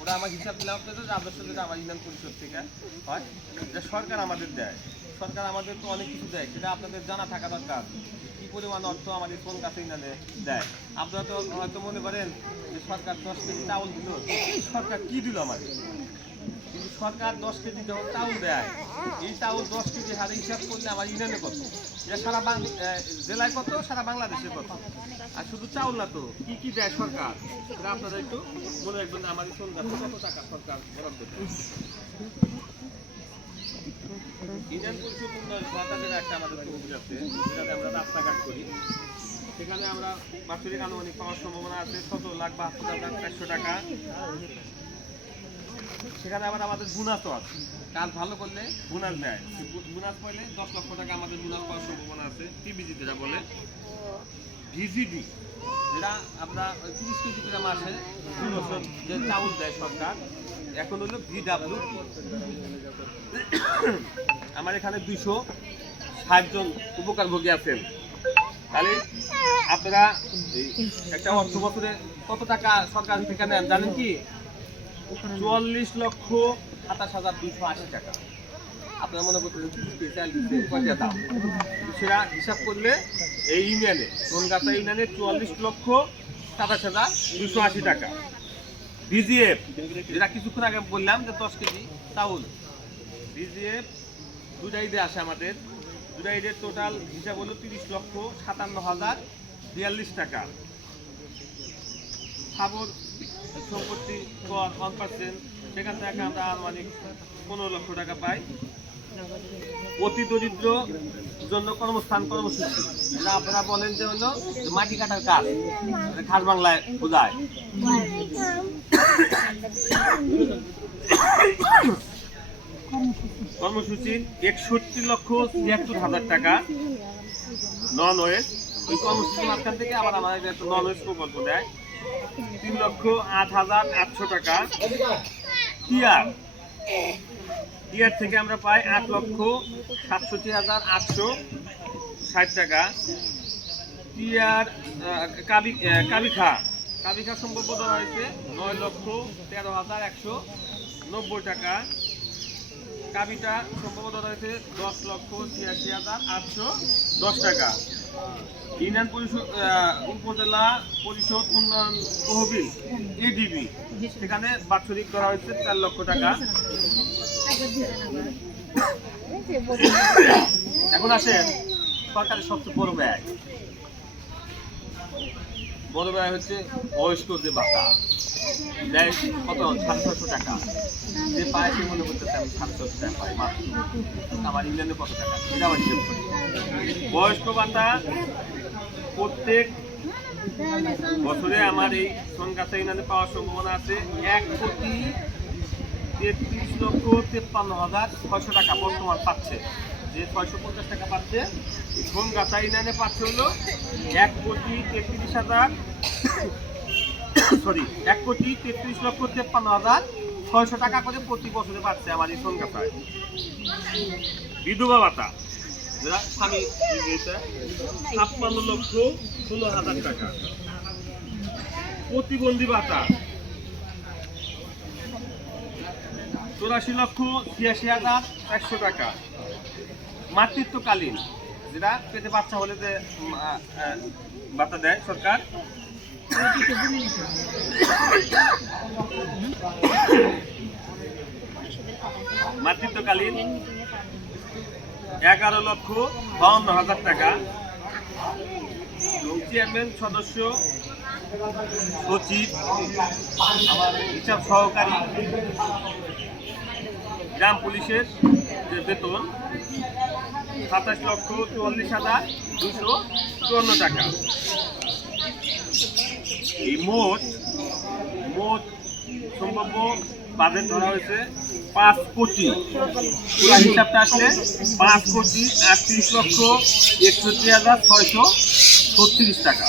ওরা আমার হিসাব দিলাম আপনাদের রাজস্ব যেটা আমার ইউনিয়ন পরিষদ থেকে হয়, যে সরকার আমাদের দেয়। সরকার আমাদের তো অনেক কিছু দেয়, সেটা আপনাদের জানা থাকা দরকার কি পরিমাণ অর্থ আমাদের কোন কাছে ইউনিয়নে দেয়। আপনারা তো হয়তো মনে করেন যে সরকার 10 কেজি চাউল দিল, সরকার কি দিল আমাদের? কিন্তু সরকার 10 কেজি যখন চাউল দেয়, এই চাউল 10 কেজি হারে হিসাব করলে আমার ইউনিয়নে কত, যে সারা জেলায় কত, সারা বাংলাদেশে কত। আর শুধু চাউল না তো, কি কি দেয় সরকার, সেটা আপনারা একটু মনে রাখবেন। আমার কোন গাছে কত টাকা সরকার বরাদ্দ দেয়। ইউনিয়ন পরিষদ উন্নয়ন সরকারের একটা আমাদের তহবিল আছে, যেটাতে আমরা রাস্তাঘাট করি। সেখানে আমরা বাৎসরিক আনুমানিক পাওয়ার সম্ভাবনা আছে 17,72,400 টাকা। সেখানে আবার আমাদের বোনাসও আছে, কাজ ভালো করলে বোনাস দেয়। বোনাস পাইলে 10 লক্ষ টাকা আমাদের বোনাস পাওয়ার সম্ভাবনা আছে। টিবিজি যেটা বলে, ভিজিডি যেটা আমরা 30 কেজি করে মাসে 2 বছর যে চাউল দেয় সরকার, এখন হলো ভিডাব্লিউ। আমার এখানে 260 জন উপকারভোগী আছেন। তাহলে আপনারা একটা অর্থ বছরে কত টাকা সরকার থেকে নেন জানেন কি? 44,27,280 টাকা। আপনারা মনে করতেন দাম, সেটা হিসাব করলে এই ইউনিয়নে সোনগাছা ইউনিয়নে 44,27,280 টাকা। বিজিএফ যেটা কিছুক্ষণ আগে বললাম যে 10 কেজি চাউল, বিজিএফ দুটাই দিয়ে আসে আমাদের। দুটাই দিয়ে টোটাল হিসাব হলো 30,57,042 টাকা। খাবার সম্পত্তি কর 1%, সেখান থেকে আমরা আনুমানিক 15 লক্ষ টাকা পাই। অতি দরিদ্র জন্য কর্মস্থান কর্মসূচি, এটা আপনারা বলেন যে হলো মাটি কাটার কাজ, খাস বাংলায় বোঝায়। কর্মসূচি 61,76,000 টাকা নন ওয়েজ। ওই কর্মসূচির মাঝখান থেকে আবার আমাদের একটা নন ওয়েজ প্রকল্প দেয় 3,08,800 টাকা। টিআর থেকে আমরা পাই 8,67,860 টাকা। টিআর কাবিখা সম্পর্ক দেওয়া হয়েছে 9,13,190 টাকা। কাবিটা সম্পর্ক দেওয়া হয়েছে 10,86,810 টাকা। ইউনিয়ন পরিষদ উপজেলা পরিষদ উন্নয়ন তহবিল এডিবি, সেখানে বাৎসরিক করা হয়েছে 4 লক্ষ টাকা। এখন আসেন সরকারের সবচেয়ে বড় ব্যয়। বড় ব্যয় হচ্ছে বয়স্কদের ভাতা দেয় কত, 700 টাকা। যে পায় সে মনে করতেছে আমি 700 টাকা পাই মাত্র, আমার ইউনিয়নে কত টাকা এটা আমার হিসেব করি। বয়স্ক ভাতা প্রত্যেক বছরে আমার এই সোনগাছা ইউনিয়নে পাওয়ার সম্ভাবনা আছে 1,33,53,600 টাকা বর্তমান পাচ্ছে। যে 650 টাকা পাচ্ছে, সোনগাছা ইউনিয়নে পাচ্ছে হলো 1,33,53,600 টাকা করে প্রতি বছরে পাচ্ছে আমার এই সোনগাছায়। বিধবা ভাতা যেটা স্বামী 56,16,000 টাকা। প্রতিবন্ধী ভাতা 84,86,100 টাকা। মাতৃত্বকালীন যেটা পেটে বাচ্চা হলে যে ভাতা দেয় সরকার, মাতৃত্বকালীন 11,52,000 টাকা। চেয়ারম্যান, সদস্য, সচিব, আমার হিসাব সহকারী, গ্রাম পুলিশের যে বেতন 27,44,254 টাকা। এই মোট সম্ভাব্য বাজেট ধরা হয়েছে 5 কোটি। পুরো হিসাবটা আসলে 5,38,61,636 টাকা।